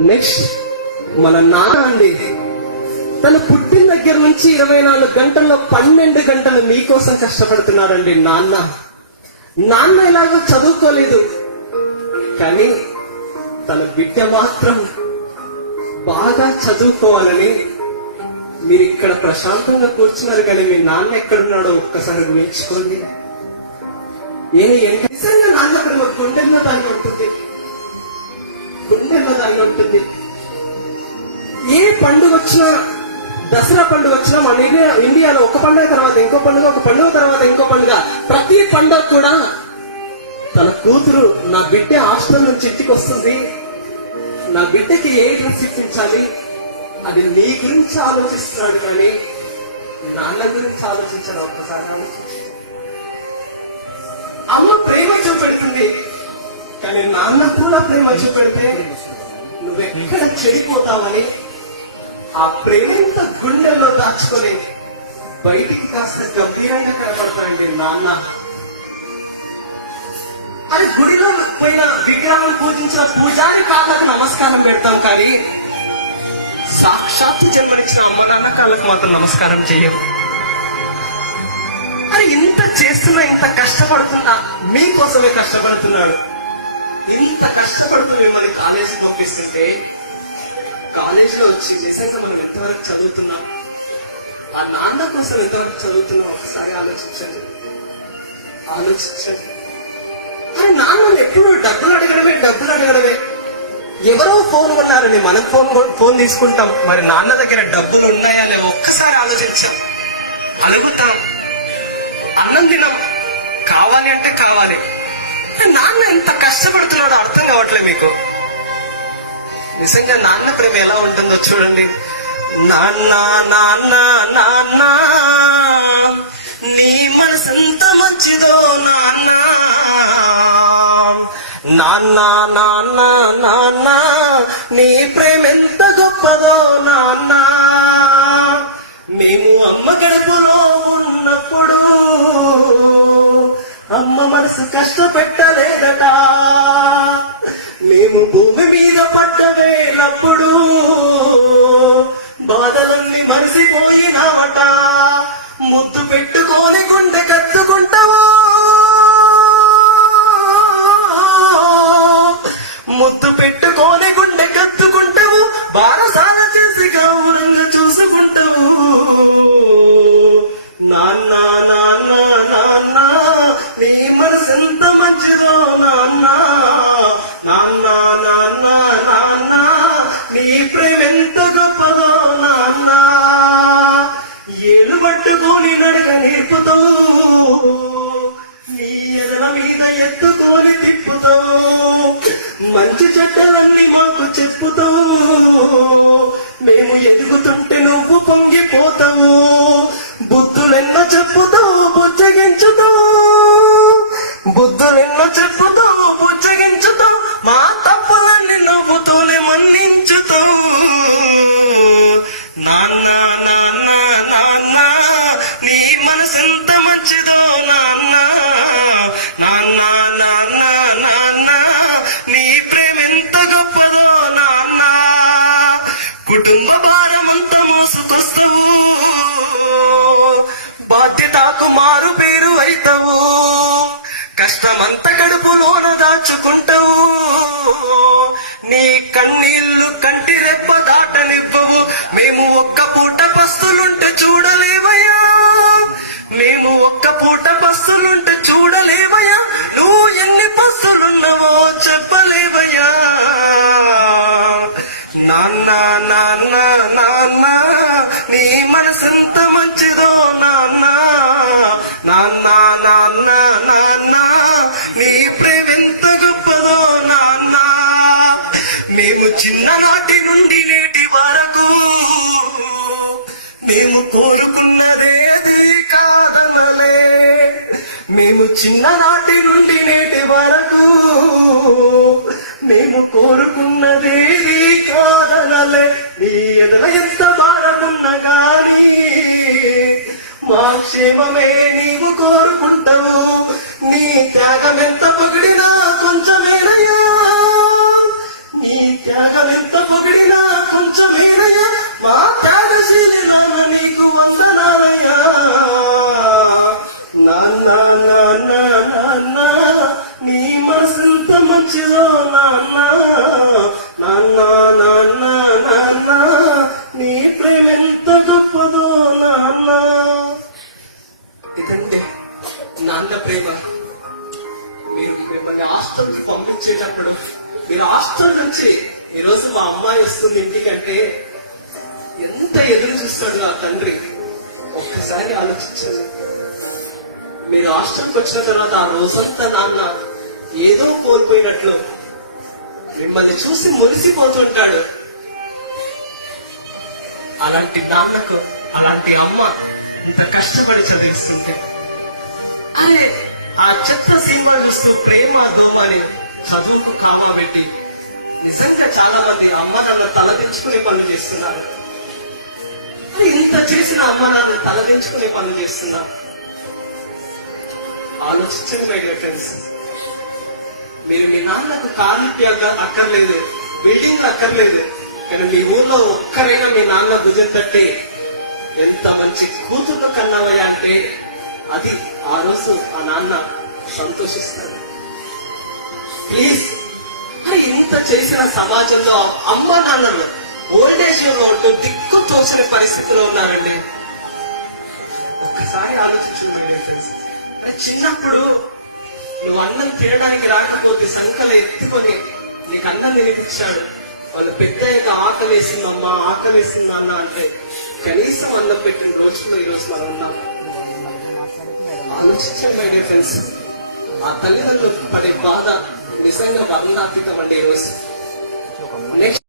Next మన నాన్న అండి, తను పుట్టిన దగ్గర నుంచి 24 గంటల్లో 12 గంటలు మీకోసం కష్టపడుతున్నాడండి నాన్న. నాన్న ఎలాగో చదువుకోలేదు, కానీ తన బిడ్డ మాత్రం బాగా చదువుకోవాలని మీరు ఇక్కడ ప్రశాంతంగా కూర్చున్నారు. కానీ మీ నాన్న ఎక్కడున్నాడో ఒక్కసారి ఊహించుకోండి. నిజంగా నాన్న ప్రేమ గుండెల్లో దాన్ని ఉంటుంది, గుండెల్లో దాన్ని ఉంటుంది. ఏ పండుగ వచ్చినా, దసరా పండుగ వచ్చినా మన ఇండియాలో ఒక పండుగ తర్వాత ఇంకో పండుగ, ఒక పండుగ తర్వాత ఇంకో పండుగ, ప్రతి పండుగ కూడా తన కూతురు నా బిడ్డ హాస్టల్ నుంచి ఇంటికి వస్తుంది, నా బిడ్డకి ఏ డ్రెస్ ఇప్పించాలి, అది నీ గురించి ఆలోచిస్తున్నాడు కానీ నాన్న గురించి ఆలోచించాను. ఒక్కసారి ఆలోచించి అమ్మ ప్రేమ చూపెడుతుంది, కానీ నాన్న కూడా ప్రేమ చూపెడితే నువ్వెక్కడ చెడిపోతావని ఆ ప్రేమ ఇంత గుండెల్లో దాచుకొని బయటికి కాస్త గంభీరంగా కనబడతాడండి నాన్న. అది గుడిలో పోయిన విగ్రహం పూజించిన పూజారి కాళ్ళకు నమస్కారం పెడతాం, కానీ సాక్షాత్తు జన్మనిచ్చిన అమ్మ నాన్న కాళ్ళకు మాత్రం నమస్కారం చెయ్యం. అది ఇంత చేస్తున్నా, ఇంత కష్టపడుతున్నా మీకోసమే కష్టపడుతున్నాడు. ఇంత కష్టపడుతూ మిమ్మల్ని కాలేజీకి పంపిస్తుంటే కాలేజీలో వచ్చి నిజంగా మనం ఎంతవరకు చదువుతున్నాం, ఆ నాన్న కోసం ఎంతవరకు చదువుతున్నాం ఒకసారి ఆలోచించండి. ఆ నాన్న ఎప్పుడు డబ్బులు అడగడమే. ఎవరో ఫోన్ కొన్నారని మనం ఫోన్ తీసుకుంటాం, మరి నాన్న దగ్గర డబ్బులు ఉన్నాయా లేవో ఒక్కసారి ఆలోచించాం. అడుగుతాం, అన్నం తినం, కావాలి అంటే కావాలి. నాన్న ఎంత కష్టపడుతున్నాడో అర్థం కావట్లేదు మీకు. నిజంగా నాన్న ప్రేమ ఎలా ఉంటుందో చూడండి. నాన్న నాన్న నాన్న నీ మనసెంత మంచిదో నాన్న, నాన్న నాన్న నాన్న నీ ప్రేమ ఎంత గొప్పదో నాన్న. మేము అమ్మ కడుపులో ఉన్నప్పుడు అమ్మ మనసు కష్టపెట్టలేదట, మేము భూమి మీద పడ్డ వేలప్పుడు బాధలన్నీ మరిసిపోయినామట. ముద్దు పెట్టుకొని గుండె కత్తుకుంటావా, ముద్దు పెట్టుకొని గుండె కత్తుకుంటావు, బారసాల చేసి గౌరవంగా చూసుకుంటావు. నాన్న నాన్న నాన్న నీ మనసెంత మంచిదో నాన్న, నాన్న నాన్న నాన్న నీ ప్రేమ ఎంత గొప్పదో నాన్న. ఏలు పట్టుకొని నడక నేర్పుతావు, నీ ఎదల మీద ఎత్తుకొని తిప్పుతావు, మంచి చెడ్డలన్నీ మాకు చెప్పుతావు. మేము ఎదుగుతుంటే నువ్వు పొంగిపోతావు, బుద్ధులెన్నో చెప్పుతావు బుజ్జగించుతావు, బుద్ధులెన్నో చెప్పుతావు బుజ్జగించుతావు, మా తప్పులన్నీ నవ్వుతూనే మన్నించుతావు. నాన్న నాన్న నాన్న నీ మనసెంత మంచిదో నాన్న, నాన్న నాన్న నాన్న నీ ప్రేమ ఎంత గొప్పదో నాన్న. కుటుంబ భారమంతా మోసుకొస్తావు, బాధ్యతకు మారు పేరు అయితావు, కష్టమంతా కడుపులోన దాచుకుంటావు, నీ కన్నీళ్లు కంటి రెప్ప దాటనివ్వవు. మేము ఒక్క పూట పస్తులుంటే చూడలేవయ్యా, మేము ఒక్క పూట పస్తులుంటే చూడలేవయ్యా, నువ్వు ఎన్ని పస్తులున్నావో చెప్పలేవయ్యా. నాన్న నాన్న నాన్న నీ మనసెంత మంచిదో నాన్న, నాన్న నాన్న నాన్న నీ ప్రేమ ఎంత గొప్పదో నాన్న. మేము చిన్ననాటి నుండి నేటి వరకు మేము కోరుకున్నదే అది కాదనలే, మేము చిన్ననాటి నుండి నేటి వరకు మేము కోరుకున్నదే కాదనలే. నీ ఎదల ఎంత భారమున్నా గానీ మా క్షేమమే నీవు కోరుకుంటావు, నీ త్యాగమెంత పొగిడినా కొంచెమేనయ్యా, నీ త్యాగమెంత ఎంత పొగిడినా కొంచెం హీనయ్యా మా త్యాగశీలి నాన్న నీకు వందనాలయ్యా నాన్న నాన్న నాన్న నీ మనసెంత మంచిదో నాన్న నాన్న నాన్న నాన్న నీ ప్రేమ ఎంత గొప్పదో నాన్న. ఇదండి నాన్న ప్రేమ. మీరు మిమ్మల్ని హాస్టల్కి పంపించేటప్పుడు మీరు హాస్టల్ నుంచి ఈరోజు మా అమ్మాయి వస్తుంది ఇంటికంటే ఎంత ఎదురు చూస్తాడు ఆ తండ్రి. ఒక్కసారి ఆలోచించండి. మీరు హాస్టల్కి వచ్చిన తర్వాత ఆ రోజంతా నాన్న ఏదో కోల్పోయినట్లు మిమ్మల్ని చూసి మురిసిపోతుంటాడు. అలాంటి నాన్నకు అలాంటి అమ్మ ఇంత కష్టపడి చదివిస్తుంది. అరే ఆ చెత్త సినిమా చూస్తూ ప్రేమ దోమ అని చదువుకు కామా పెట్టి నిజంగా చాలా మంది అమ్మ నాన్న తలదించుకునే పనులు చేస్తున్నారు. ఇంత చేసిన అమ్మ నాన్న తలదించుకునే పనులు చేస్తున్నారు. ఆలోచించండి మై డియర్ ఫ్రెండ్స్. మీరు మీ నాన్నకు కాలిపి అక్కర్లేదు, బిల్డింగ్ అక్కర్లేదు, కానీ మీ ఊర్లో ఒక్కరైనా మీ నాన్న భుజం తట్టి ఎంత మంచి కూతురు కన్నావయ్యా అంటే అది ఆ రోజు ఆ నాన్న సంతోషిస్తాడు. ప్లీజ్ అని ఇంత చేసిన సమాజంలో అమ్మ నాన్నలు ఓల్డేజ్ లో ఉంటూ దిక్కు తోచిన పరిస్థితిలో ఉన్నారండి. ఒక్కసారి ఆలోచించండి ఫ్రెండ్స్. చిన్నప్పుడు నువ్వు అన్నం తినడానికి రాకపోతే సంకలు ఎత్తుకొని నీకు అన్నం తినిపించాడు. వాళ్ళు పెద్దగా ఆకలేసిందమ్మా ఆకలేసిందా అన్న అంటే కనీసం అన్నం పెట్టిన రోజుల్లో ఈ రోజు మనం ఉన్నాం. ఆలోచించండి మై డియర్ ఫ్రెండ్స్. ఆ తల్లిదండ్రులు పడే బాధ నిజంగా వర్ణాతీతం అండి. ఈ రోజు నెక్స్ట్